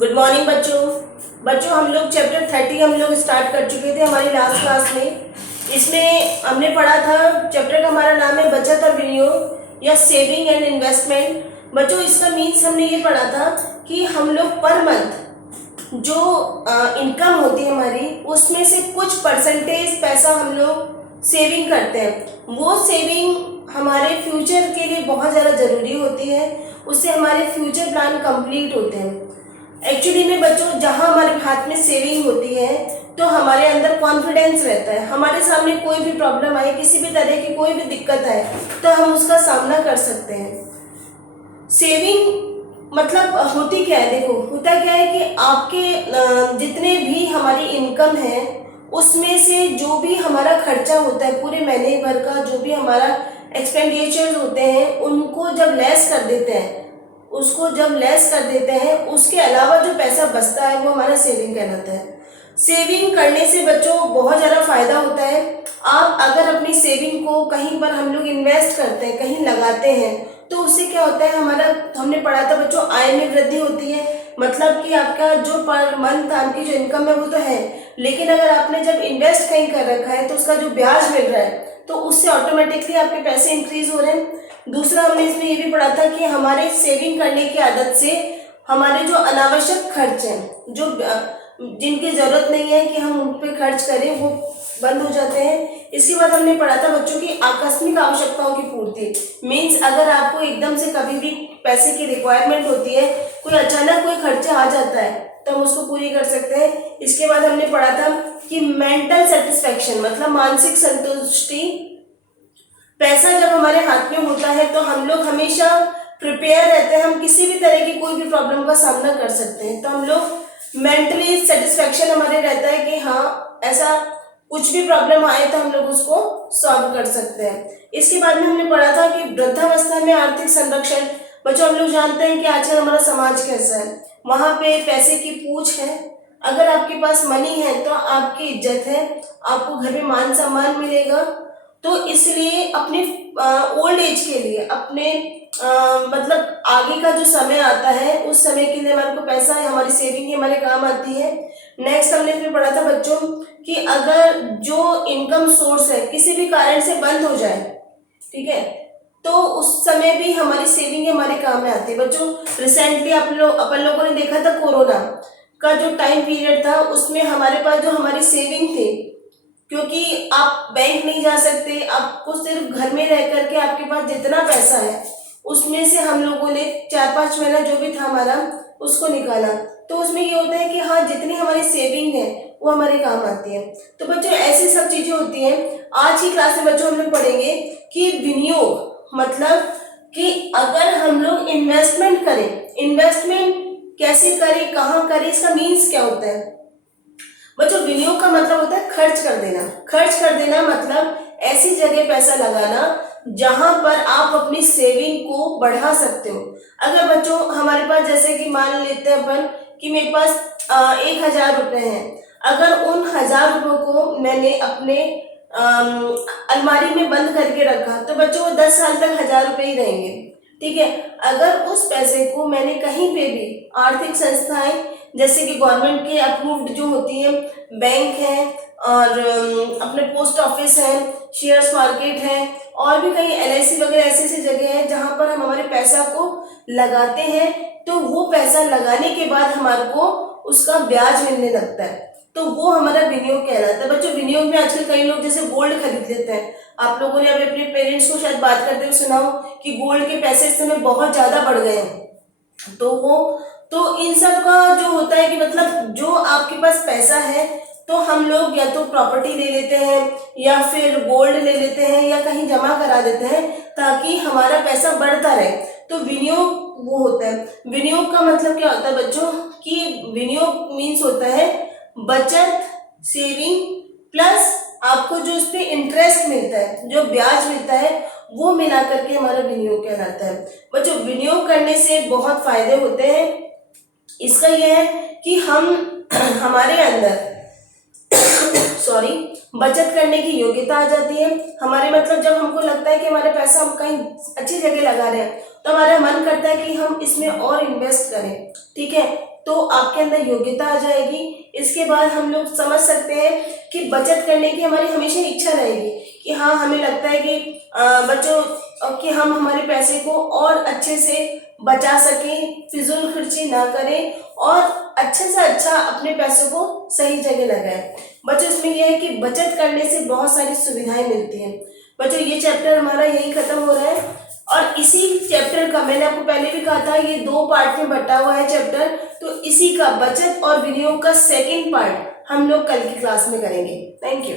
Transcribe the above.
Good morning बच्चों हम लोग चैप्टर 30 हम लोग स्टार्ट कर चुके थे हमारी लास्ट क्लास में। इसमें हमने पढ़ा था, चैप्टर का हमारा नाम है बचत और विनियोग या सेविंग एंड इन्वेस्टमेंट। बच्चों इसका मीन्स हमने ये पढ़ा था कि हम लोग पर मंथ जो इनकम होती है हमारी, उसमें से कुछ परसेंटेज पैसा हम लोग सेविंग करते हैं। वो सेविंग हमारे फ्यूचर के लिए बहुत ज़्यादा ज़रूरी होती है, उससे हमारे फ्यूचर प्लान कंप्लीट होते हैं। एक्चुअली में बच्चों जहाँ हमारे हाथ में सेविंग होती है तो हमारे अंदर कॉन्फिडेंस रहता है। हमारे सामने कोई भी प्रॉब्लम आए, किसी भी तरह की कोई भी दिक्कत आए तो हम उसका सामना कर सकते हैं। सेविंग मतलब होती क्या है, देखो होता क्या है कि आपके जितने भी हमारी इनकम है उसमें से जो भी हमारा खर्चा होता है पूरे महीने भर का, जो भी हमारा एक्सपेंडिचर्स होते हैं उनको जब लेस कर देते हैं, उसके अलावा जो पैसा बचता है वो हमारा सेविंग कहलाता है। सेविंग करने से बच्चों बहुत ज़्यादा फायदा होता है। आप अगर अपनी सेविंग को कहीं पर हम लोग इन्वेस्ट करते हैं, कहीं लगाते हैं, तो उससे क्या होता है, हमने पढ़ा था बच्चों, आय में वृद्धि होती है। मतलब कि आपका जो पर मंथ आपकी जो इनकम है वो तो है, लेकिन अगर आपने जब इन्वेस्ट कहीं कर रखा है तो उसका जो ब्याज मिल रहा है तो उससे ऑटोमेटिकली आपके पैसे इंक्रीज हो रहे हैं। दूसरा हमने इसमें ये भी पढ़ा था कि हमारे सेविंग करने की आदत से हमारे जो अनावश्यक खर्च हैं, जो जिनकी ज़रूरत नहीं है कि हम उन पर खर्च करें, वो बंद हो जाते हैं। इसके बाद हमने पढ़ा था बच्चों की आकस्मिक आवश्यकताओं की पूर्ति। मीन्स अगर आपको एकदम से कभी भी पैसे की रिक्वायरमेंट होती है, कोई अचानक कोई खर्चा आ जाता है तो हम उसको पूरी कर सकते हैं। इसके बाद हमने पढ़ा था कि मेंटल सेटिस्फैक्शन मतलब मानसिक संतुष्टि। पैसा जब हमारे हाथ में होता है तो हम लोग हमेशा प्रिपेयर रहते हैं, हम किसी भी तरह की कोई भी प्रॉब्लम का सामना कर सकते हैं। तो हम लोग मेंटली सेटिस्फैक्शन हमारे रहता है कि हाँ, ऐसा कुछ भी प्रॉब्लम आए तो हम लोग उसको सॉल्व कर सकते हैं। इसके बाद में हमने पढ़ा था कि वृद्धावस्था में आर्थिक संरक्षण। बच्चों हम लोग जानते हैं कि आजकल हमारा समाज कैसा है, वहाँ पे पैसे की पूछ है। अगर आपके पास मनी है तो आपकी इज्जत है, आपको घर में मान सम्मान मिलेगा। तो इसलिए अपने ओल्ड एज के लिए, अपने मतलब आगे का जो समय आता है उस समय के लिए हमारे को पैसा है, हमारी सेविंग ही हमारे काम आती है। नेक्स्ट हमने फिर पढ़ा था बच्चों कि अगर जो इनकम सोर्स है किसी भी कारण से बंद हो जाए, ठीक है, तो उस समय भी हमारी सेविंग हमारे काम में आती है। बच्चों रिसेंटली अपन लोगों ने देखा था कोरोना का जो टाइम पीरियड था, उसमें हमारे पास जो हमारी सेविंग थी, क्योंकि आप बैंक नहीं जा सकते, आपको सिर्फ घर में रह करके आपके पास जितना पैसा है उसमें से हम लोगों ने 4-5 महीना जो भी था हमारा उसको निकाला। तो उसमें ये होता है कि हाँ, जितनी हमारी सेविंग है वो हमारे काम आती है। तो बच्चों ऐसी सब चीज़ें होती हैं। आज की क्लास में बच्चों हम लोग पढ़ेंगे कि विनियोग मतलब कि अगर हम लोग इन्वेस्टमेंट करें, इन्वेस्टमेंट कैसे करें, कहाँ करें, इसका मीन्स क्या होता है। बच्चों विनियोग का मतलब होता है खर्च कर देना। खर्च कर देना मतलब ऐसी जगह पैसा लगाना जहां पर आप अपनी सेविंग को बढ़ा सकते हो। अगर बच्चों हमारे पास, जैसे कि मान लेते हैं अपन कि मेरे पास 1,000 रुपये हैं, अगर उन 1,000 रुपयों को मैंने अपने अलमारी में बंद करके रखा तो बच्चों वो 10 साल तक 1,000 रुपये ही रहेंगे, ठीक है। अगर उस पैसे को मैंने कहीं पे भी आर्थिक संस्थाएं जैसे कि गवर्नमेंट के अप्रूव्ड जो होती है, बैंक है और अपने पोस्ट ऑफिस है, शेयर्स मार्केट है, और भी कई LIC वगैरह ऐसी ऐसी जगह है जहां पर हम हमारे पैसा को लगाते हैं, तो वो पैसा लगाने के बाद हमारे को उसका ब्याज मिलने लगता है, तो वो हमारा विनियोग कहलाता है। बच्चों विनियोग में आजकल कई लोग जैसे गोल्ड खरीद लेते हैं। आप लोगों ने अभी अपने पेरेंट्स को शायद बात करते हुए सुना हो कि गोल्ड के पैसे इस समय बहुत ज्यादा बढ़ गए हैं। तो इन सब का जो होता है कि मतलब जो आपके पास पैसा है तो हम लोग या तो प्रॉपर्टी ले लेते हैं या फिर गोल्ड ले लेते हैं या कहीं जमा करा देते हैं ताकि हमारा पैसा बढ़ता रहे। तो विनियोग वो होता है। विनियोग का मतलब क्या होता है बच्चों कि विनियोग मीन्स होता है बचत, सेविंग प्लस आपको जो इस पे इंटरेस्ट मिलता है, जो ब्याज मिलता है, वो मिला करके हमारा विनियोग कहलाता है। बच्चों विनियोग करने से बहुत फायदे होते हैं। इसका यह है कि हमारे अंदर बचत करने की योग्यता आ जाती है। हमारे मतलब जब हमको लगता है कि हमारे पैसा हम कहीं अच्छी जगह लगा रहे हैं तो हमारा मन करता है कि हम इसमें और इन्वेस्ट करें, ठीक है। तो आपके अंदर योग्यता आ जाएगी। इसके बाद हम लोग समझ सकते हैं कि बचत करने की हमारी हमेशा इच्छा रहेगी कि हाँ, हमें लगता है कि बच्चों कि हम हमारे पैसे को और अच्छे से बचा सकें, फिजूल खर्ची ना करें और अच्छे से अच्छा अपने पैसों को सही जगह लगाएं। बच्चों, इसमें यह है कि बचत करने से बहुत सारी सुविधाएं मिलती हैं। बच्चों, ये चैप्टर हमारा यही खत्म हो रहा है और इसी चैप्टर का, मैंने आपको पहले भी कहा था, ये 2 पार्ट में बटा हुआ है चैप्टर। तो इसी का बचत और विनियोग का सेकंड पार्ट हम लोग कल की क्लास में करेंगे। Thank you.